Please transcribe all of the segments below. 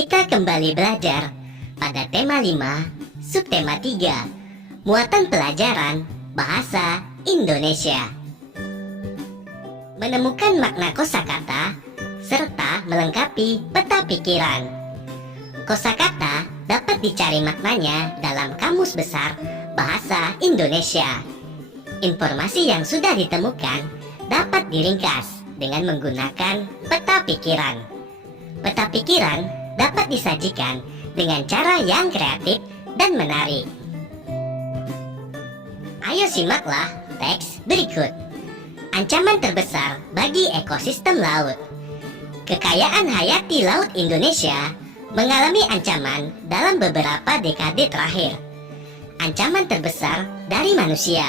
kita kembali belajar pada tema 5, subtema 3, muatan pelajaran bahasa Indonesia. Menemukan makna kosakata serta melengkapi peta pikiran. Kosakata dapat dicari maknanya dalam Kamus Besar Bahasa Indonesia. Informasi yang sudah ditemukan dapat diringkas dengan menggunakan peta pikiran. Peta pikiran dapat disajikan dengan cara yang kreatif dan menarik. Ayo simaklah teks berikut. Ancaman terbesar bagi ekosistem laut. Kekayaan hayati laut Indonesia mengalami ancaman dalam beberapa dekade terakhir. Ancaman terbesar dari manusia.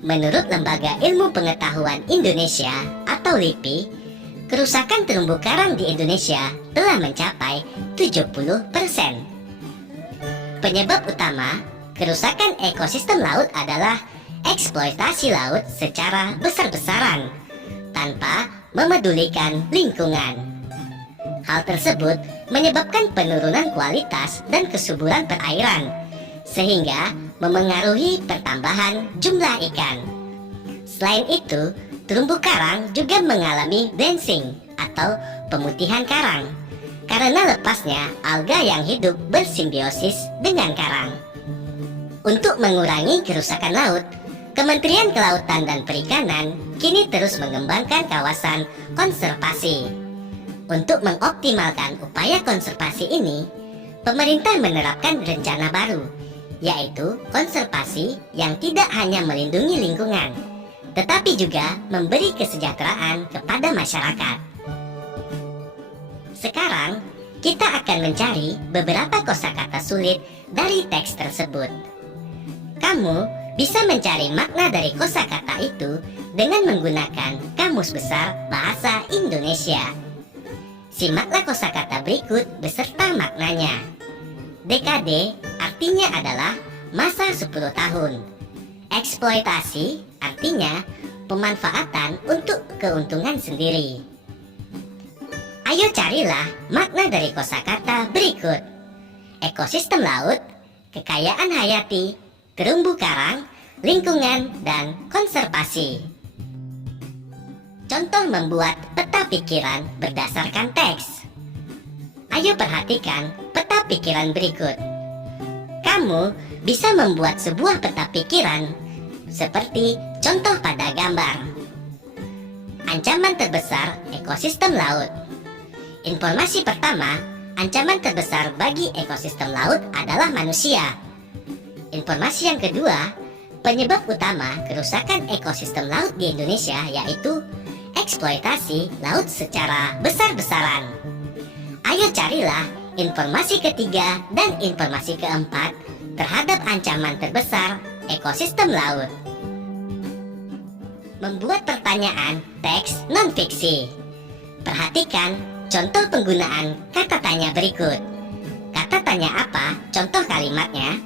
Menurut Lembaga Ilmu Pengetahuan Indonesia atau LIPI, kerusakan terumbu karang di Indonesia telah mencapai 70%. Penyebab utama kerusakan ekosistem laut adalah eksploitasi laut secara besar-besaran tanpa memedulikan lingkungan. Hal tersebut menyebabkan penurunan kualitas dan kesuburan perairan, sehingga memengaruhi pertambahan jumlah ikan. Selain itu, terumbu karang juga mengalami bleaching atau pemutihan karang karena lepasnya alga yang hidup bersimbiosis dengan karang. Untuk mengurangi kerusakan laut, Kementerian Kelautan dan Perikanan kini terus mengembangkan kawasan konservasi. Untuk mengoptimalkan upaya konservasi ini, pemerintah menerapkan rencana baru, yaitu konservasi yang tidak hanya melindungi lingkungan, tetapi juga memberi kesejahteraan kepada masyarakat. Sekarang, kita akan mencari beberapa kosakata sulit dari teks tersebut. Kamu bisa mencari makna dari kosakata itu dengan menggunakan Kamus Besar Bahasa Indonesia. Simaklah kosakata berikut beserta maknanya. Dekade artinya adalah masa 10 tahun. Eksploitasi artinya pemanfaatan untuk keuntungan sendiri. Ayo carilah makna dari kosakata berikut. Ekosistem laut, kekayaan hayati, terumbu karang, lingkungan, dan konservasi. Contoh membuat peta pikiran berdasarkan teks. Ayo perhatikan peta pikiran berikut. Kamu bisa membuat sebuah peta pikiran seperti contoh pada gambar. Ancaman terbesar ekosistem laut. Informasi pertama, ancaman terbesar bagi ekosistem laut adalah manusia. Informasi yang kedua, penyebab utama kerusakan ekosistem laut di Indonesia yaitu eksploitasi laut secara besar-besaran. Ayo carilah informasi ketiga dan informasi keempat terhadap ancaman terbesar ekosistem laut. Membuat pertanyaan teks non-fiksi. Perhatikan contoh penggunaan kata tanya berikut. Kata tanya apa? Contoh kalimatnya.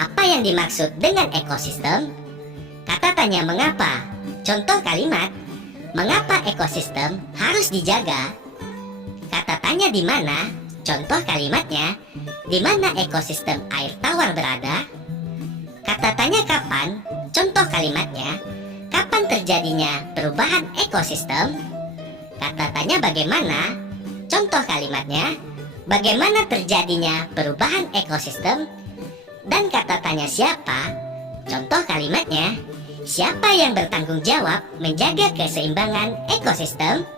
Apa yang dimaksud dengan ekosistem? Kata tanya mengapa? Contoh kalimat. Mengapa ekosistem harus dijaga? Kata tanya di mana? Contoh kalimatnya. Di mana ekosistem air tawar berada? Kata tanya kapan? Contoh kalimatnya. Kapan terjadinya perubahan ekosistem? Kata tanya bagaimana? Contoh kalimatnya. Bagaimana terjadinya perubahan ekosistem? Dan kata tanya siapa? Contoh kalimatnya. Siapa yang bertanggung jawab menjaga keseimbangan ekosistem?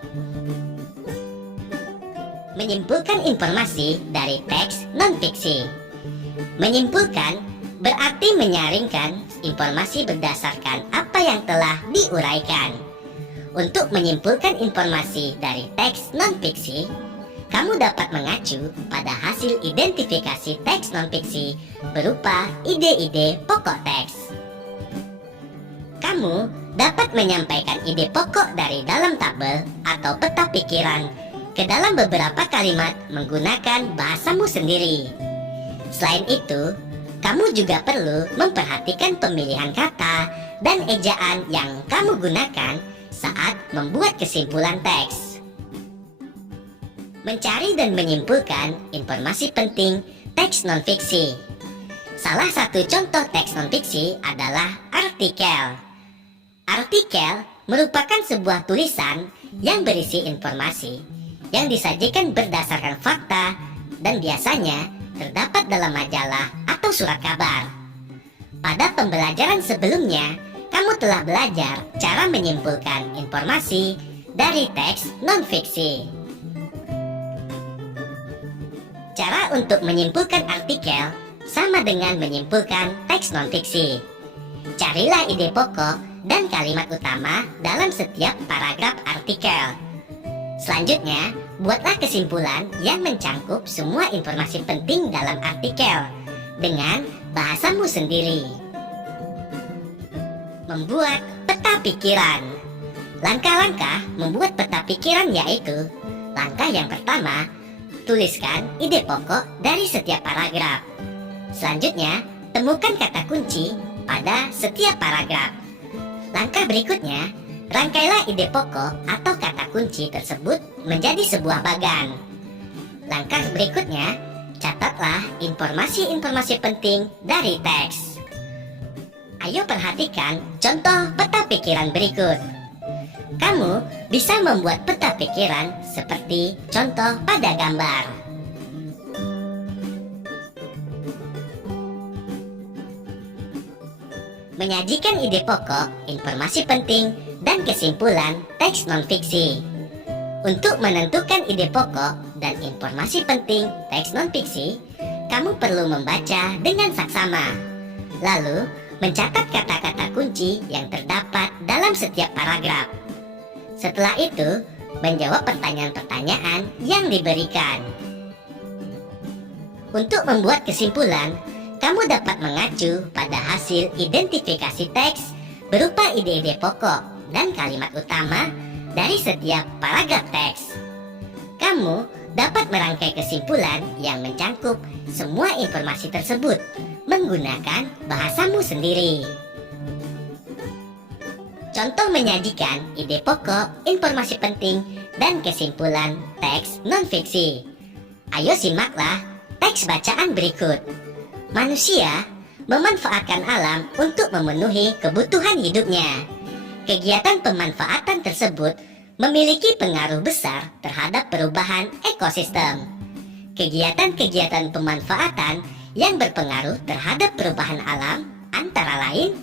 Menyimpulkan informasi dari teks non-fiksi. Menyimpulkan berarti menyaringkan informasi berdasarkan apa yang telah diuraikan. Untuk menyimpulkan informasi dari teks non-fiksi, kamu dapat mengacu pada hasil identifikasi teks non-fiksi berupa ide-ide pokok teks. Kamu dapat menyampaikan ide pokok dari dalam tabel atau peta pikiran ke dalam beberapa kalimat menggunakan bahasamu sendiri. Selain itu, kamu juga perlu memperhatikan pemilihan kata dan ejaan yang kamu gunakan saat membuat kesimpulan teks. Mencari dan menyimpulkan informasi penting teks non-fiksi. Salah satu contoh teks non-fiksi adalah artikel. Artikel merupakan sebuah tulisan yang berisi informasi yang disajikan berdasarkan fakta dan biasanya terdapat dalam majalah atau surat kabar. Pada pembelajaran sebelumnya, kamu telah belajar cara menyimpulkan informasi dari teks non-fiksi. Cara untuk menyimpulkan artikel sama dengan menyimpulkan teks non-fiksi. Carilah ide pokok dan kalimat utama dalam setiap paragraf artikel. Selanjutnya, buatlah kesimpulan yang mencangkup semua informasi penting dalam artikel dengan bahasamu sendiri. Membuat peta pikiran. Langkah-langkah membuat peta pikiran yaitu: langkah yang pertama, tuliskan ide pokok dari setiap paragraf. Selanjutnya, temukan kata kunci pada setiap paragraf. Langkah berikutnya, rangkailah ide pokok atau kata kunci tersebut menjadi sebuah bagan. Langkah berikutnya, catatlah informasi-informasi penting dari teks. Ayo perhatikan contoh peta pikiran berikut. Kamu bisa membuat peta pikiran seperti contoh pada gambar. Menyajikan ide pokok, informasi penting, dan kesimpulan teks non-fiksi. Untuk menentukan ide pokok dan informasi penting teks non-fiksi, kamu perlu membaca dengan saksama. Lalu, mencatat kata-kata kunci yang terdapat dalam setiap paragraf. Setelah itu, menjawab pertanyaan-pertanyaan yang diberikan. Untuk membuat kesimpulan, kamu dapat mengacu pada hasil identifikasi teks berupa ide-ide pokok dan kalimat utama dari setiap paragraf teks. Kamu dapat merangkai kesimpulan yang mencangkup semua informasi tersebut menggunakan bahasamu sendiri. Contoh menyajikan ide pokok, informasi penting, dan kesimpulan teks non-fiksi. Ayo simaklah teks bacaan berikut. Manusia memanfaatkan alam untuk memenuhi kebutuhan hidupnya. Kegiatan pemanfaatan tersebut memiliki pengaruh besar terhadap perubahan ekosistem. Kegiatan-kegiatan pemanfaatan yang berpengaruh terhadap perubahan alam antara lain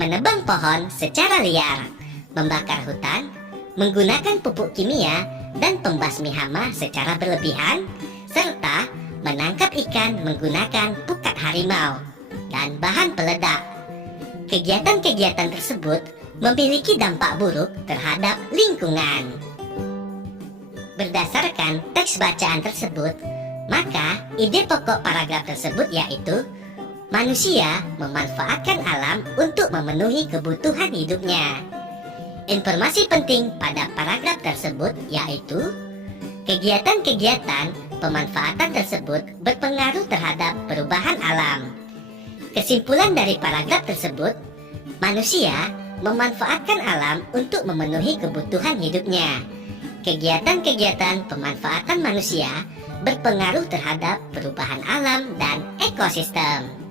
menebang pohon secara liar, membakar hutan, menggunakan pupuk kimia dan pembasmi hama secara berlebihan, serta menangkap ikan menggunakan pukat harimau dan bahan peledak. Kegiatan-kegiatan tersebut memiliki dampak buruk terhadap lingkungan. Berdasarkan teks bacaan tersebut, maka ide pokok paragraf tersebut yaitu manusia memanfaatkan alam untuk memenuhi kebutuhan hidupnya. Informasi penting pada paragraf tersebut yaitu kegiatan-kegiatan pemanfaatan tersebut berpengaruh terhadap perubahan alam. Kesimpulan dari paragraf tersebut, manusia memanfaatkan alam untuk memenuhi kebutuhan hidupnya. Kegiatan-kegiatan pemanfaatan manusia berpengaruh terhadap perubahan alam dan ekosistem.